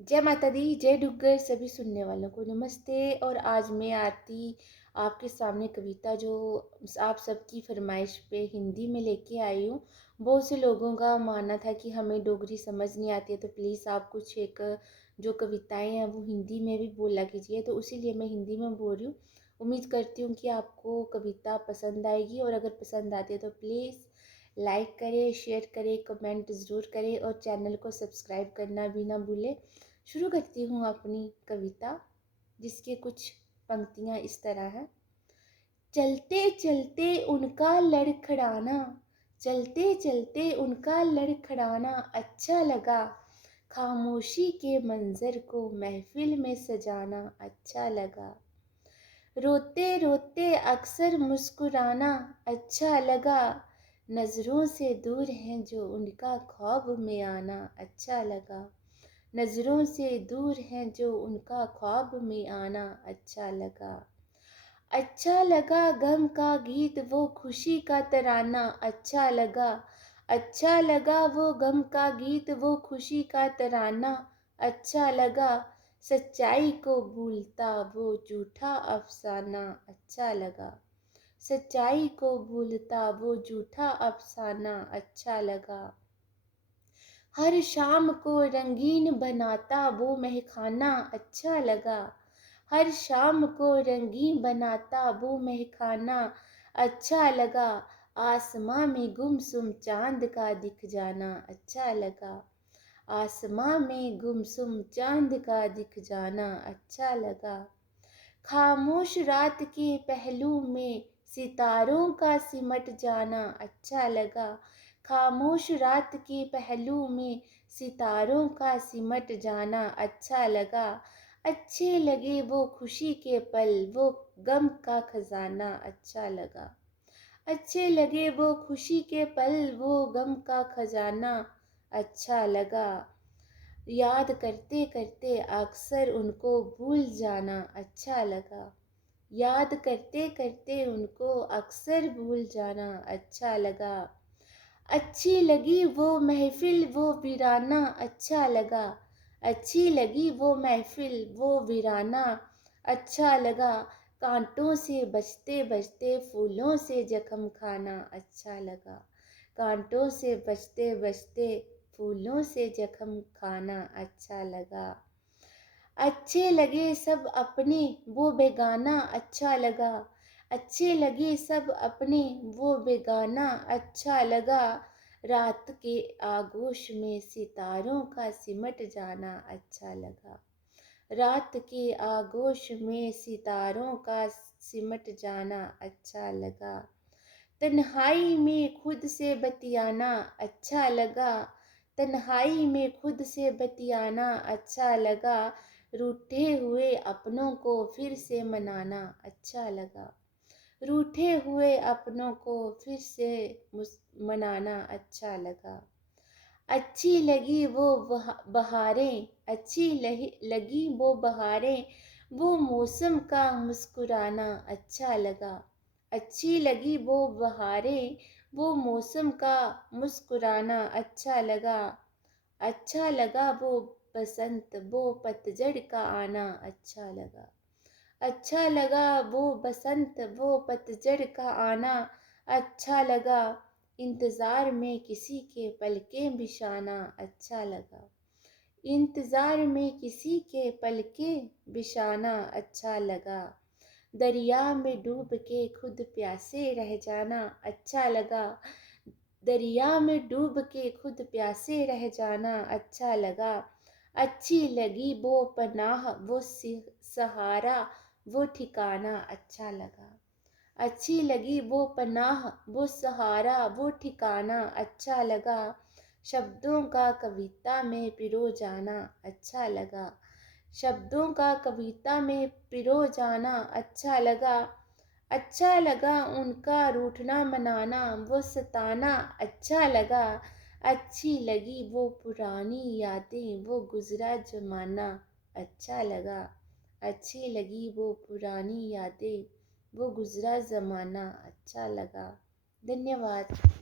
जय माता दी, जय डुग्गर सभी सुनने वालों को नमस्ते। और आज मैं आरती आपके सामने कविता जो आप सबकी फरमाइश पे हिंदी में लेके आई हूँ। बहुत से लोगों का मानना था कि हमें डोगरी समझ नहीं आती है, तो प्लीज़ आप कुछ एक जो कविताएं हैं वो हिंदी में भी बोला कीजिए। तो इसीलिए मैं हिंदी में बोल रही हूँ। उम्मीद करती हूँ कि आपको कविता पसंद आएगी, और अगर पसंद आती है तो प्लीज़ लाइक करें, शेयर करें, कमेंट ज़रूर करें और चैनल को सब्सक्राइब करना भी ना भूलें। शुरू करती हूँ अपनी कविता, जिसके कुछ पंक्तियाँ इस तरह हैं। चलते चलते उनका लड़खड़ाना, चलते चलते उनका लड़खड़ाना अच्छा लगा। खामोशी के मंजर को महफिल में सजाना अच्छा लगा। रोते रोते अक्सर मुस्कुराना अच्छा लगा। नजरों से दूर हैं जो उनका ख्वाब में आना अच्छा लगा। नजरों से दूर हैं जो उनका ख्वाब में आना अच्छा लगा। अच्छा लगा गम का गीत वो खुशी का तराना अच्छा लगा। अच्छा लगा वो गम का गीत वो खुशी का तराना अच्छा लगा। सच्चाई को भूलता वो झूठा अफसाना अच्छा लगा। सच्चाई को भूलता वो झूठा अफसाना अच्छा लगा। हर शाम को रंगीन बनाता वो महखाना अच्छा लगा। हर शाम को रंगीन बनाता वो महखाना अच्छा लगा। आसमां में गुमसुम चांद का दिख जाना अच्छा लगा। आसमां में गुमसुम चांद का दिख जाना अच्छा लगा। खामोश रात के पहलू में सितारों का सिमट जाना अच्छा लगा। खामोश रात के पहलू में सितारों का सिमट जाना अच्छा लगा। अच्छे लगे वो खुशी के पल वो गम का खजाना अच्छा लगा। अच्छे लगे वो खुशी के पल वो गम का खजाना अच्छा लगा। याद करते करते अक्सर उनको भूल जाना अच्छा लगा। याद करते करते उनको अक्सर भूल जाना अच्छा लगा। अच्छी लगी वो महफिल वो वीराना अच्छा लगा। अच्छी लगी वो महफिल वो वीराना अच्छा लगा। कांटों से बचते बचते फूलों से जख्म खाना अच्छा लगा। कांटों से बचते बचते फूलों से जख्म खाना अच्छा लगा। अच्छे लगे सब अपने वो बेगाना अच्छा लगा। अच्छे लगे सब अपने वो बेगाना अच्छा लगा। रात के आगोश में सितारों का सिमट जाना अच्छा लगा। रात के आगोश में सितारों का सिमट जाना अच्छा लगा। तन्हाई में खुद से बतियाना अच्छा लगा। तन्हाई में खुद से बतियाना अच्छा लगा। रूठे हुए अपनों को फिर से मनाना अच्छा लगा। रूठे हुए अपनों को फिर से मनाना अच्छा लगा। अच्छी लगी वो बहारें, अच्छी लगी वो बहारें, वो मौसम का मुस्कुराना अच्छा लगा। अच्छी लगी वो बहारें, वो मौसम का मुस्कुराना अच्छा लगा। अच्छा लगा वो बसंत वो पतझड़ का आना अच्छा लगा। अच्छा लगा वो बसंत वो पतझड़ का आना अच्छा लगा। इंतजार में किसी के पलकें बिछाना अच्छा लगा। इंतजार में किसी के पलकें बिछाना अच्छा लगा। दरिया में डूब के खुद प्यासे रह जाना अच्छा लगा। दरिया में डूब के खुद प्यासे रह जाना अच्छा लगा। अच्छी लगी वो पनाह वो सहारा वो ठिकाना अच्छा लगा। अच्छी लगी वो पनाह वो सहारा वो ठिकाना अच्छा लगा। शब्दों का कविता में पिरो जाना अच्छा लगा। शब्दों का कविता में पिरो जाना अच्छा लगा। अच्छा लगा उनका रूठना मनाना वो सताना अच्छा लगा। अच्छी लगी वो पुरानी यादें वो गुजरा जमाना अच्छा लगा। अच्छी लगी वो पुरानी यादें वो गुजरा ज़माना अच्छा लगा। धन्यवाद।